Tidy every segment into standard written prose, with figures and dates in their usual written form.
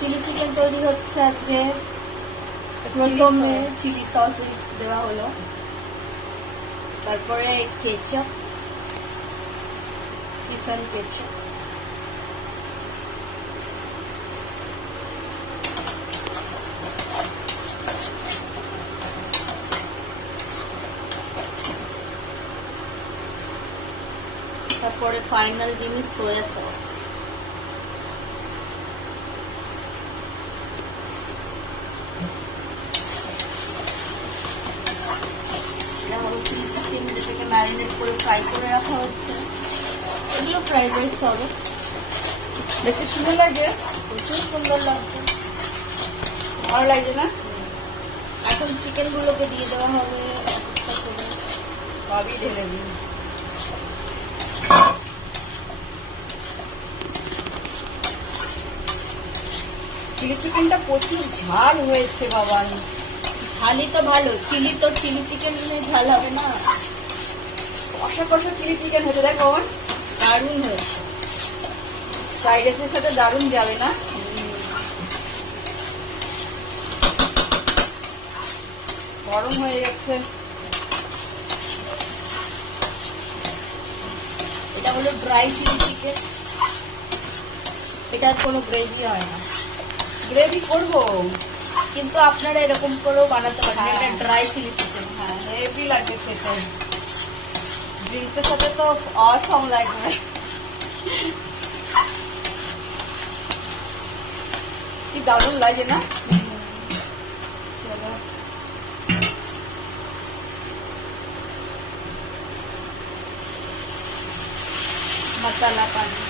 Chilli chicken তৈরি হচ্ছে আজকে। প্রথমে চিলি সস দেওয়া হলো, তারপরে কেচাপ, কিষান কেচাপ, তারপরে ফাইনাল জিনিস সোয়া সস। যেটাকে ম্যারিনেট করে ফ্রাই করে রাখা হচ্ছে, এগুলো ফ্রাইড রাইস হবে। দেখতে সুন্দর লাগে, প্রচুর সুন্দর লাগছে, ভালো লাগছে না? এখন চিকেন গুলোকে দিয়ে দেওয়া হবে, সবই ঢেলে দিন। চিলি চিকেনটা প্রচুর ঝাল হয়েছে বাবা। ঝালই তো ভালো, চিলি তো চিলি চিকেন ঝাল হবে না। কষা কষা চিলি চিকেন হতে দেখো, দারুণ হয়েছে। ফ্রাইড রাইসের সাথে দারুণ যাবে না? গরম হয়ে গেছে। এটা হলো ড্রাই চিলি চিকেন, এটার কোনো গ্রেভি হয় না। গ্রেভি করবো, কিন্তু আপনারা এরকম করেও বানাতে পারেন। এটা ড্রাই চিলি চিকেন। হ্যাঁ, হেভি লাগে খেতে, ড্রিঙ্কসের সাথে তো অসম লাগবে। কি দারুণ লাগে না? চলো, মশলা পানি।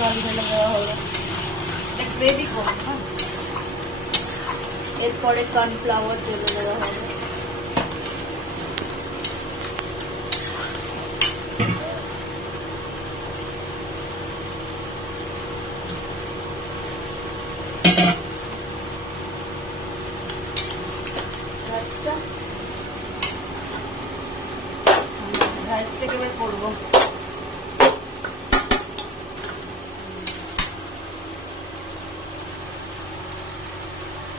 জল ঢেলে দেওয়া হলো, গ্রেভি করবো। হ্যাঁ, এরপরে কর্নফ্লাওয়ার ঢেলে দেওয়া হবে। রাইসটাকে এবার করবো।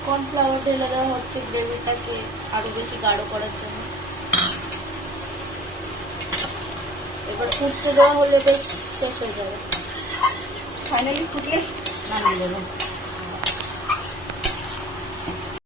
কর্নফ্লাওয়ার ঢেলে দেওয়া হচ্ছে গ্রেভিটাকে আরো বেশি গাঢ় করার জন্য। এবার ফুটতে দেওয়া হলে বেশ শেষ হয়ে যাবে। ফাইনালি ফুটলে নামিয়ে দেবো।